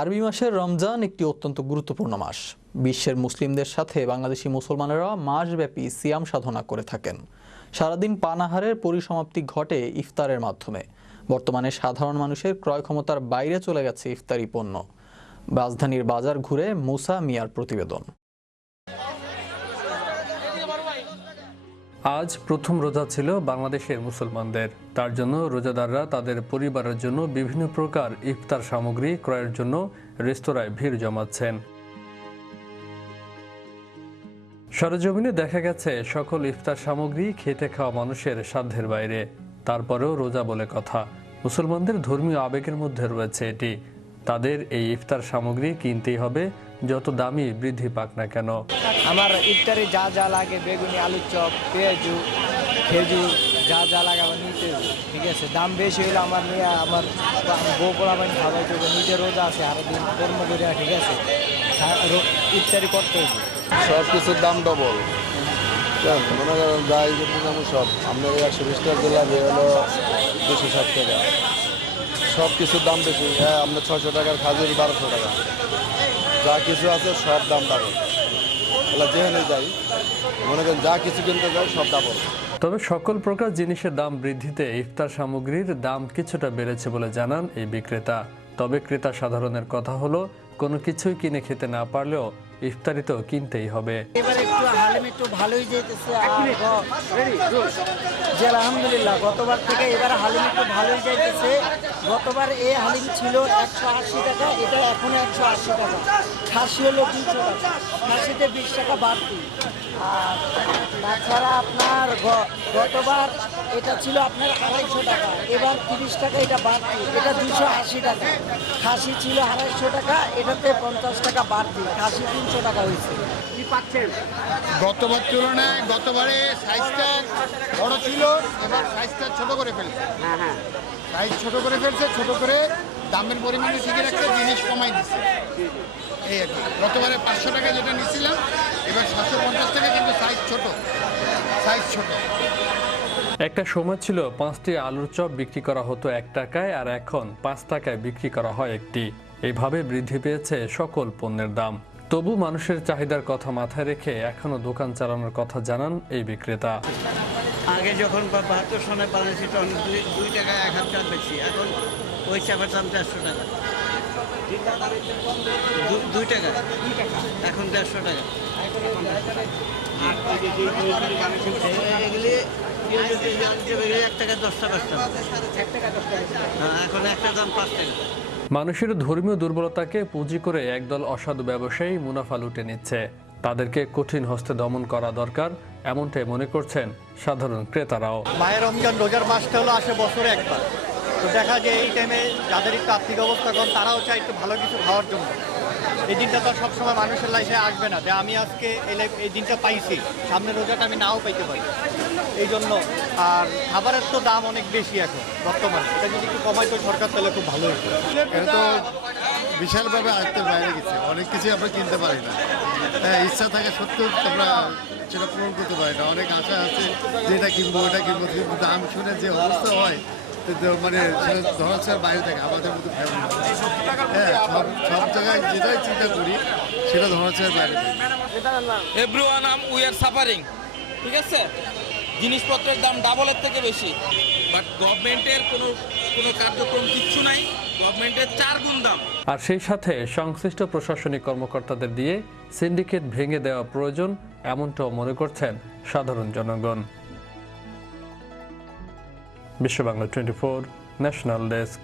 আরবি মাসের রমজান একটি অত্যন্ত গুরুত্বপূর্ণ মাস। বিশ্বের মুসলিমদের সাথে বাংলাদেশি মুসলমানেরা মাসব্যাপী সিয়াম সাধনা করে থাকেন। সারাদিন পানাহারের পরিসমাপ্তি ঘটে ইফতারের মাধ্যমে। বর্তমানে সাধারণ মানুষের ক্রয় ক্ষমতার বাইরে চলে গেছে ইফতারি পণ্য। রাজধানীর বাজার ঘুরে মুসা মিয়ার প্রতিবেদন। আজ প্রথম রোজা ছিল বাংলাদেশের মুসলমানদের। তার জন্য রোজাদাররা তাদের পরিবারের জন্য বিভিন্ন প্রকার ইফতার সামগ্রী ক্রয়ের জন্য রেস্তোরাঁয় ভিড় জমাচ্ছেন। সরেজমিনে দেখা গেছে সকল ইফতার সামগ্রী খেতে খাওয়া মানুষের সাধ্যের বাইরে। তারপরেও রোজা বলে কথা, মুসলমানদের ধর্মীয় আবেগের মধ্যে রয়েছে এটি। তাদের এই ইফতার সামগ্রী কিনতেই হবে, যত দামই বৃদ্ধি পাক না কেন। আমার ইফতারে যা যা লাগে, বেগুনি, আলুর চপ, পেঁয়াজু, খেজুর, যা যা লাগে আমার নিতে হবে, ঠিক আছে। দাম বেশি হইলে আমার নিয়ে আমার বউ পোলাপান খাওয়াই দেবো, নিজের রোজা আছে আরো দিন কর্ম করি, ঠিক আছে। ইফতারি করতে হবে, সব কিছুর দাম ডবল। মনে করেন যাই দাম সব আপনার 120 টাকা দিলাম, হলো 260 টাকা। সব কিছুর দাম বেশি। হ্যাঁ, আপনার 600 টাকার খাজুর 1200 টাকা, যা কিছু আছে সব দাম ডাবল। এগুলো যেখানে যাই মনে করেন যা কিছু কিনতে যাই সব ডাবল। তবে সকল প্রকার জিনিসের দাম বৃদ্ধিতে ইফতার সামগ্রীর দাম কিছুটা বেড়েছে বলে জানান এই বিক্রেতা। তবে ক্রেতা সাধারণের কথা হলো, কোনো কিছুই কিনে খেতে না পারলেও ইফতারি তো কিনতেই হবে। এবার একটু হালিম একটু ভালোই যেতেছে, আলহামদুলিল্লাহ। গতবার থেকে এবার হালিম একটু ভালোই যাইতেছে। গতবার এই হালিম ছিল 180 টাকা, এটা এখন 180 টাকা। খাসি হলো 200 টাকা, খাসিতে 20 টাকা বাড়তি। আর তাছাড়া আপনার গতবার এটা ছিল আপনার 250 টাকা, এবার 30 টাকা এটা বাড়তি, এটা 280 টাকা। খাসি ছিল 250 টাকা, এটাতে 50 টাকা বাড়তি, খাসি 300 টাকা হয়েছে। কি পাচ্ছেন? গতবার তুলনায় গতবারে সাইজটা বড় ছিল, এবার সাইজটা ছোট করে ফেলছে। সাইজ ছোট করে ফেলছে, ছোট করে দামের পরিমাণে ঠিকই রাখছে, জিনিস কমাই দিচ্ছে। এই আর কি। গতবারে 500 টাকা যেটা নিয়েছিলাম, এবার 750 টাকা, কিন্তু সাইজ ছোট। একটা সময় ছিল 5টি আলুর চপ বিক্রি করা হতো 1 টাকায়, আর এখন 5 টাকায় বিক্রি করা হয় একটি। এইভাবে বৃদ্ধি পেয়েছে সকল পণ্যের দাম। তবু মানুষের চাহিদার কথা মাথায় রেখে এখনো দোকান চালানোর কথা জানান এই বিক্রেতা। আগে যখন 72 সনে বাংলাদেশি টন 2 টাকায় 1 হাজার চাল বেশি, এখন ওই চাপের দাম 150 টাকা। 2 টাকা এখন 150 টাকা। এগুলি 1 টাকা 10 টাকা, এখন একটা দাম 5 টাকা। মানুষের ধর্মীয় দুর্বলতাকে পুঁজি করে একদল অসাধু ব্যবসায়ী মুনাফা লুটে নিচ্ছে। তাদেরকে কঠিন হস্তে দমন করা দরকার, এমনটাই মনে করছেন সাধারণ ক্রেতারাও। মায়ের রমজান রোজার মাসটা হলো আসে বছরে একবার। তো দেখা যায় এই টাইমে যাদের একটু আর্থিক অবস্থা কম, তারাও চায় একটু ভালো কিছু খাওয়ার জন্য। এই দিনটা তো সবসময় মানুষের লাইফে আসবে না যে আমি আজকে এই দিনটা পাইছি, সামনের রোজাটা আমি নাও পাইতে পারি। এই জন্য আর খাবারের তো দাম অনেক বেশি এখন বর্তমানে, এটা যদি একটু কমাই তো সরকার তাহলে খুব ভালো হতো। এটা তো বিশালভাবে আয়ত্তের বাইরে গেছে, অনেক কিছুই আমরা কিনতে পারি না। হ্যাঁ, ইচ্ছা থাকে সত্ত্বেও আমরা সেটা পূরণ করতে পারি না। অনেক আশা আছে যে এটা কিনবো ওটা কিনবো, কিন্তু দাম শুনে যে অবস্থা হয়, মানে ধরার বাইরে থাকে আমাদের মতো ফ্যামিলি। হ্যাঁ, সব জায়গায় যেটাই চিন্তা করি সেটা ধরার বাইরে থাকে। এভরিওয়ান উই আর সাফারিং, ঠিক আছে। জিনিসপত্রের দাম ডাবলের থেকে বেশি, বাট গভর্নমেন্টের কোনো কার্যক্রম কিচ্ছু নাই, গভর্নমেন্টের 4 গুণ দাম। আর সেই সাথে সংশ্লিষ্ট প্রশাসনিক কর্মকর্তাদের দিয়ে সিন্ডিকেট ভেঙে দেওয়া প্রয়োজন, এমনটাও মনে করছেন সাধারণ জনগণ। বিশ্ব বাংলা 24 ন্যাশনাল ডেস্ক।